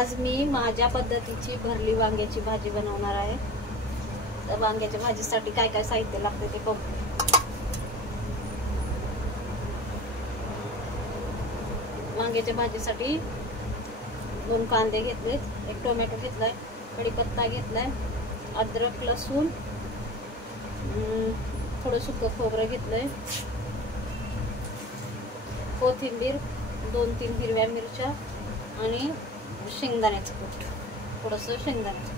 आज मी माझ्या पद्धतीची भरली वांग्याची भाजी बनवणार आहे। तर वांग्याच्या भाजीसाठी काय काय साहित्य लागते ते बघू। वांग्याच्या भाजीसाठी 2 कांदे घेतले, 1 टोमॅटो घेतलाय, कढीपत्ता घेतलाय, अद्रक लसूण, थोडं सुकं खोबरं घेतलंय, कोथिंबीर, 2-3 हिरव्या मिरच्या आणि शेंगदाण्याचं कूट, थोडंसं शेंगदाण्याचं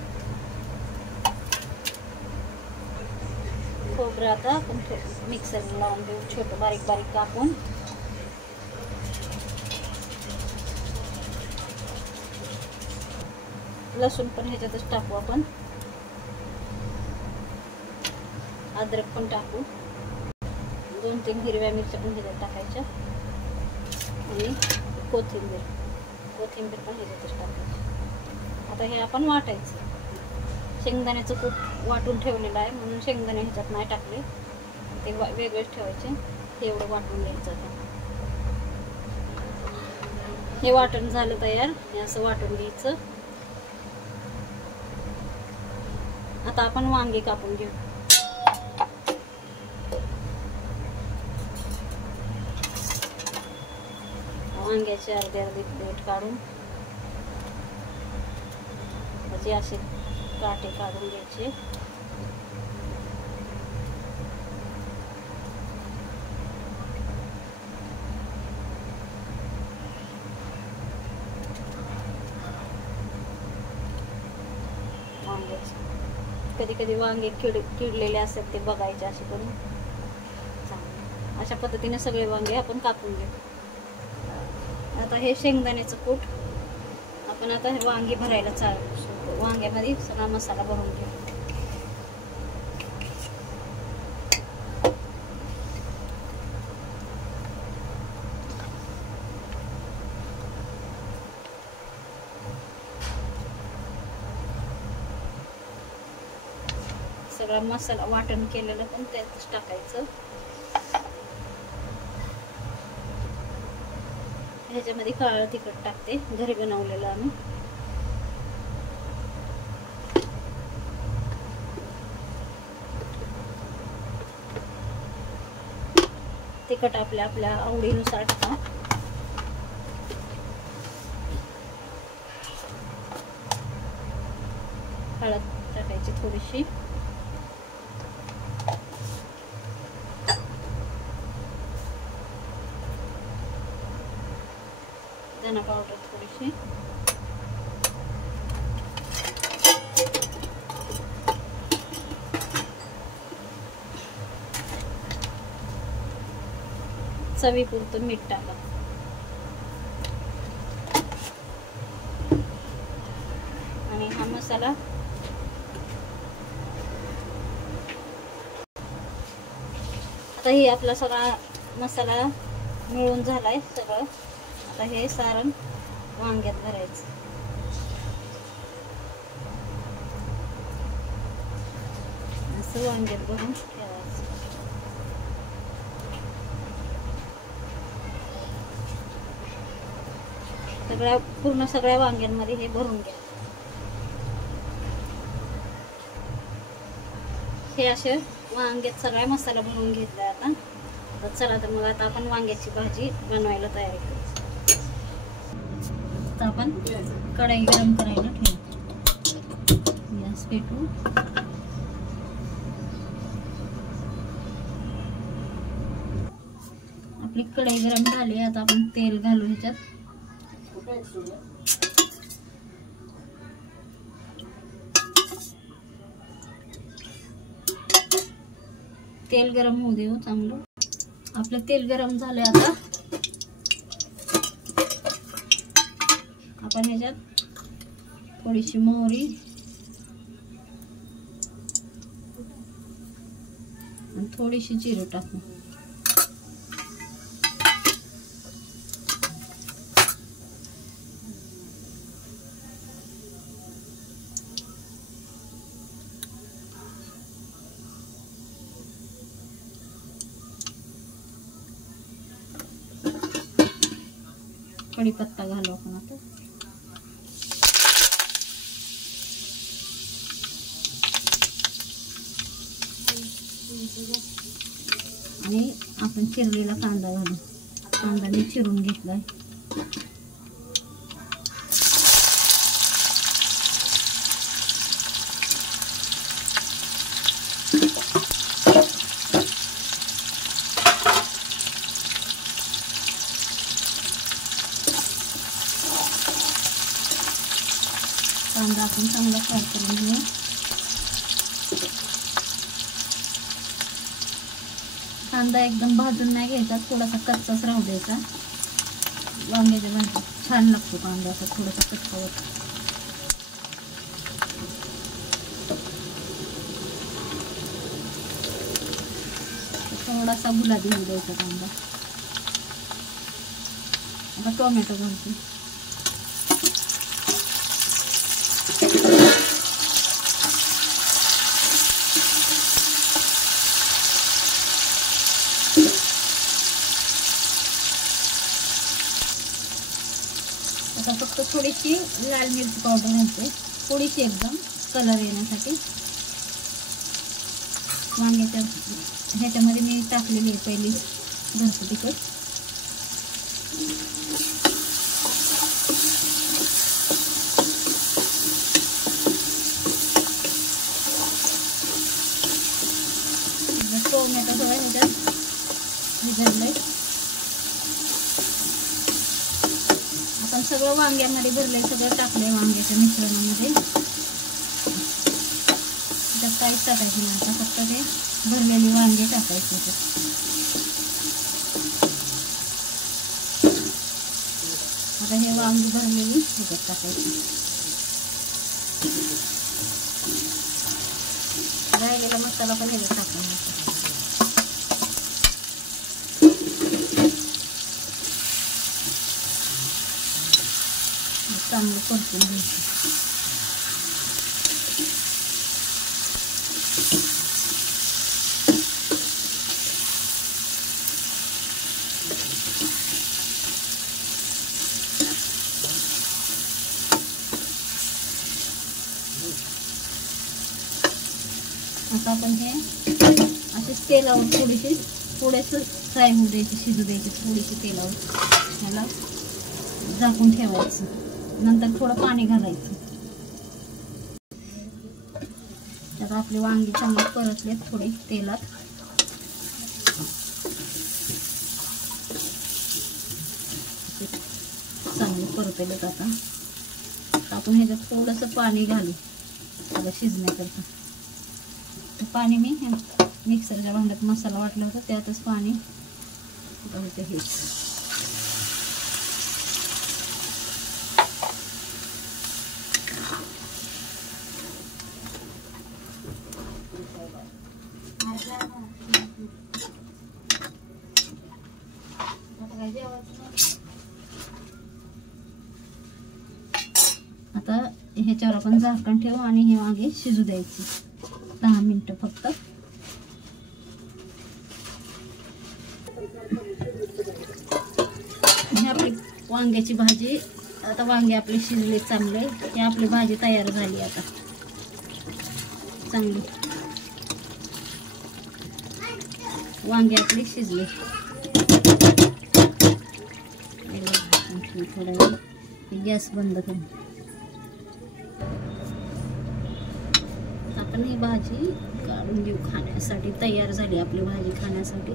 खोबरं आता आपण मिक्सरला लावून देऊ, छोटं बारीक बारीक कापून। लसूण पण ह्याच्यातच टाकू आपण, अद्रक पण टाकू, 2-3 हिरव्या मिरच्या पण ह्याच्यात टाकायच्या आणि कोथिंबीर पण ह्याच्यातच टाकायची। आता हे आपण वाटायचं। शेंगदाण्याचं कूट वाटून ठेवलेलं आहे म्हणून शेंगदाणे ह्याच्यात नाही टाकले, ते वेगळेच ठेवायचे। हे एवढं वाटून घ्यायचं। हे वाटण झालं तयार, हे असं वाटून घ्यायचं। आता आपण वांगी कापून घेऊ। वांग्याचे अर्धे प्लेट काढून त्याचे असे काटे काढून घ्यायचे। कधी कधी वांगे किडलेले असतात ते बघायचे असे करून। अशा पद्धतीने सगळे वांगे आपण कापून घेऊ। आता हे शेंगदाण्याचं कूट आपण आता हे वांगी भरायला चालू, वांग्यामध्ये सगळा मसाला भरून घेऊ। सगळा मसाला वाटण केलेलं पण त्यातच टाकायचं। ह्याच्यामध्ये काळं तिखट टाकते, घरी बनवलेलं आम्ही। तिखट आपल्या आवडीनुसार टाका। हळद टाकायची थोडीशी, धना पावडर थोडीशी, चवीपुरतं मीठ टाका आणि हा मसाला आता हे आपला सगळा मसाला मिळून झालाय सगळं। आता हे सारण वांग्यात भरायचं। असं वांग्यात भरून ठेवायचं। पूर्ण सगळ्या वांग्यांमध्ये हे भरून घ्या। हे असे वांग्यात सगळा मसाला भरून घेतला। आता चला तर मग आता आपण वांग्याची भाजी बनवायला तयारी करू। आता आपण कढई गरम करायला ठेवू, गॅस पेटवू। आपली कढई गरम झाली, आता आपण तेल घालू ह्याच्यात। तेल गरम होऊ देऊ चांगलं। आपलं तेल गरम झालंय, आता आपण ह्याच्यात थोडीशी मोहरी आणि थोडीशी जिरे टाकू। कढीपत्ता घालू आपण आता। आणि आपण चिरलेला कांदा घालू. कांदा मी चिरून घेतलाय. कांदा आपण चांगला फ्राय करून घेऊ. कांदा एकदम भाजून नाही घ्यायचा, थोडासा कच्चाच राहू द्यायचा. वांग्याच्या भाजीत छान लागतो कांदा असा थोडासा कच्चा होता. थोडासा गुलाबी होऊ द्यायचा कांदा. आता टोमॅटो घालतो. आता फक्त थोडीशी लाल मिरची पावडर घालते, थोडीशी एकदम कलर येण्यासाठी. वांग्याच्या ह्याच्यामध्ये मी टाकलेली आहे पहिली घरचं तिखट. टोमॅटो थोडा ह्याच्यात भिजवलंय. आपण सगळं वांग्यामध्ये भरलंय, सगळं टाकलंय वांग्याच्या मिश्रणामध्ये. त्यात काहीच टाकायचं नाही, आता फक्त ते भरलेली वांगे टाकायचे त्याच्यात. आता हे वांगी भरलेली ह्याच्यात टाकायची. राहिलेला मसाला पण ह्याच्यात टाकायचा. चांगलं परतून घ्यायचं. आता आपण हे असेच तेलावर थोडेसे फ्राय होऊ द्यायचे, शिजू द्यायचे थोडीशी तेलावर. ह्याला झाकून ठेवायचं. नंतर थोडं पाणी घालायचं. त्यात आपले वांगी चांगले परतलेत थोडे तेलात. चांगले परतलेत. आता आपण ह्याच्यात थोडंसं पाणी घालू त्याला शिजण्याकरता. पाणी मी मिक्सरच्या भांड्यात मसाला वाटला होता त्यातच पाणी घालते. हेच आता ह्याच्यावर आपण झाकण ठेवू आणि हे वांगे शिजू द्यायचे 10 मिनिटं फक्त. ही आपली वांग्याची भाजी. आता वांगे आपले शिजले चांगले. ही आपली भाजी तयार झाली. आता चांगली वांगे आपले शिजले. थोडा वेळ गॅस बंद करू. आपण ही भाजी काढून घेऊ. खाण्यासाठी तयार झाली आपली भाजी खाण्यासाठी.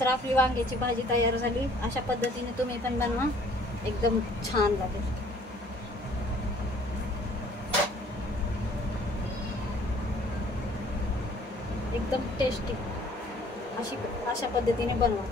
तर आपली वांग्याची भाजी तयार झाली. अशा पद्धतीने तुम्ही पण बनवा, एकदम छान लागेल. एकदम टेस्टी अशा पद्धतीने बनवा.